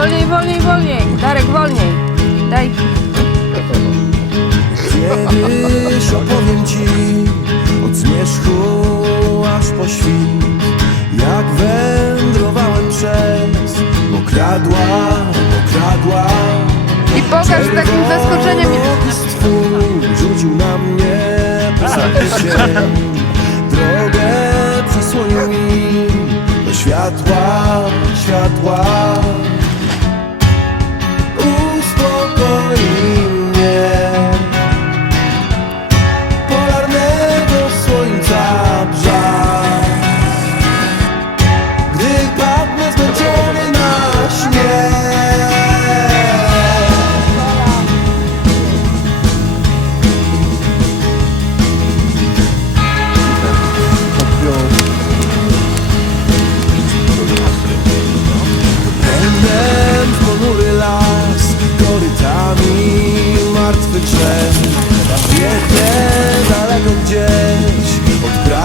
wolniej, wolniej. Darek, wolniej. Daj. Kiedyś opowiem ci od zmierzchu aż po świt Jak wędrowałem przez mokradła, mokradła I pokaż takim zaskoczeniem. Twój rzucił na mnie posadził się Drogę przesłonił mi do światła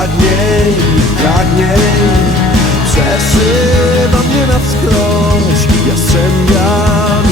pragnień, pragnień. Przeszywa mnie na wskroś Jastrzębia